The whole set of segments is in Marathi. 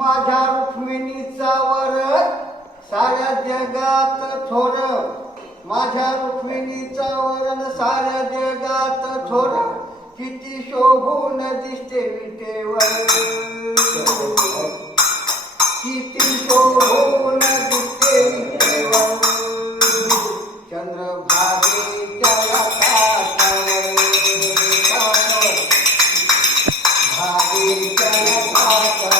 माझ्या रुक्मिणीचा वर साऱ्या जगात थोर. माझ्या रुक्मिणीचा वरण साऱ्या जगात थोर. किती शोभून दिसते विटेवर किती शोभून दिसते विटेवर चंद्रभागे भागे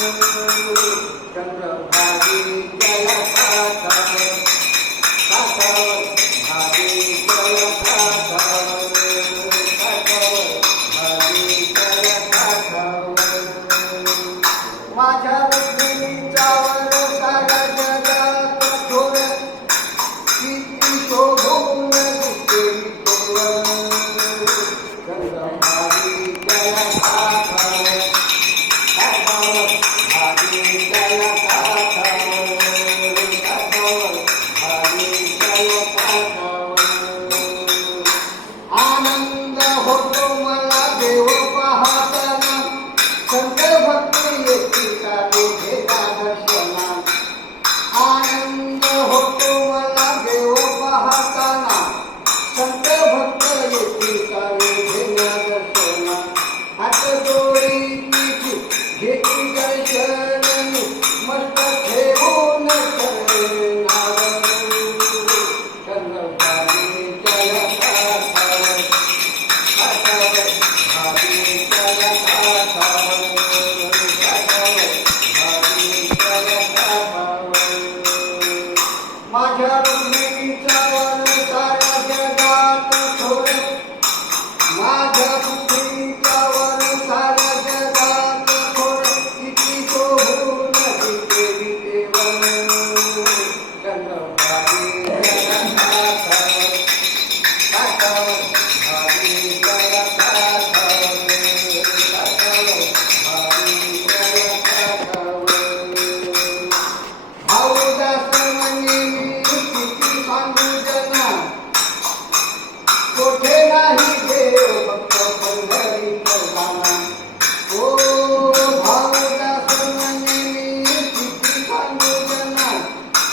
Música महाकाना संत भक्त येथील कारण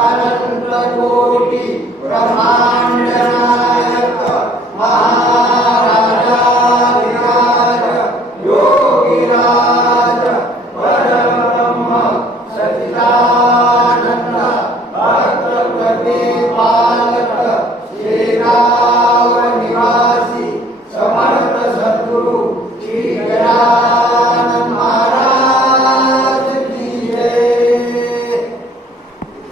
అనంత కోటి బ్రహ్మాండ